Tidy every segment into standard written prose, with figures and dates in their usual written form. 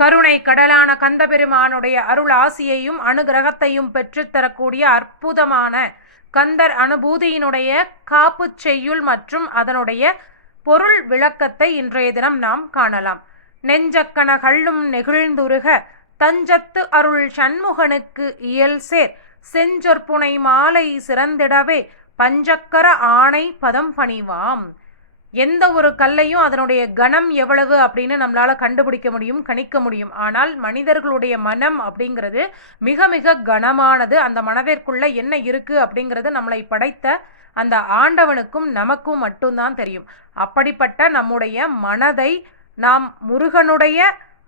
கருணை கடலான கந்தபெருமானுடைய அருள் ஆசியையும் அனுகிரகத்தையும் பெற்றுத்தரக்கூடிய அற்புதமான கந்தர் அனுபூதியினுடைய காப்பு செய்யுள் மற்றும் அதனுடைய பொருள் விளக்கத்தை இன்றைய தினம் நாம் காணலாம். நெஞ்சக்கன கள்ளும் நெகிழ்ந்துருக தஞ்சத்து அருள் சண்முகனுக்கு இயல் சேர் செஞ்சொற்புனை மாலை சிறந்திடவே பஞ்சக்கர ஆணை பதம் பணிவாம். எந்த ஒரு கல்லையும் அதனுடைய கணம் எவ்வளவு அப்படின்னு நம்மளால கண்டுபிடிக்க முடியும், கணிக்க முடியும். ஆனால் மனிதர்களுடைய மனம் அப்படிங்கிறது மிக மிக கனமானது. அந்த மனதிற்குள்ள என்ன இருக்கு அப்படிங்கிறது நம்மளை படைத்த அந்த ஆண்டவனுக்கும் நமக்கும் மட்டும்தான் தெரியும். அப்படிப்பட்ட நம்முடைய மனதை நாம் முருகனுடைய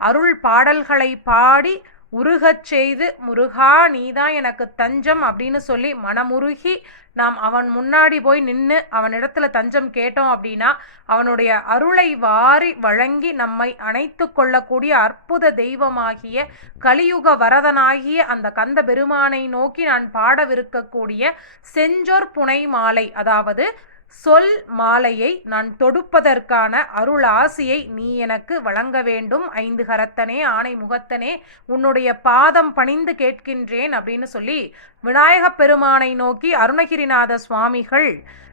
அருள் பாடல்களை பாடி உருகச் செய்து, முருகா நீதான் எனக்கு தஞ்சம் அப்படின்னு சொல்லி மனமுருகி நாம் அவன் முன்னாடி போய் நின்று அவனிடத்துல தஞ்சம் கேட்டோம் அப்படின்னா அவனுடைய அருளை வாரி வழங்கி நம்மை அணைத்து கொள்ளக்கூடிய அற்புத தெய்வமாகிய கலியுக வரதனாகிய அந்த கந்த பெருமானை நோக்கி நான் பாடவிருக்கக்கூடிய செஞ்சொற் புனை மாலை, அதாவது சொல் மாலையை நான் தொடுப்பதற்கான அருள் ஆசியை நீ எனக்கு வழங்க வேண்டும். 5 கரத்தனே ஆணை முகத்தனே உன்னுடைய பாதம் பணிந்து கேட்கின்றேன் அப்படின்னு சொல்லி விநாயகப் பெருமானை நோக்கி அருணகிரிநாத சுவாமிகள்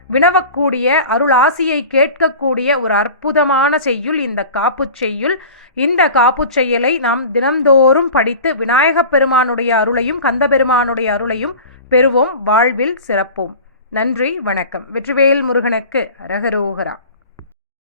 வினவக்கூடிய அருள் ஆசியை கேட்கக்கூடிய ஒரு அற்புதமான செய்யுள் இந்த காப்புச் செய்யுள். இந்த காப்புச் செய்யுளை நாம் தினந்தோறும் படித்து விநாயகப் பெருமானுடைய அருளையும் கந்தபெருமானுடைய அருளையும் பெறுவோம், வாழ்வில் சிறப்போம். நன்றி, வணக்கம். வெற்றிவேல் முருகனுக்கு அரகரோகரா.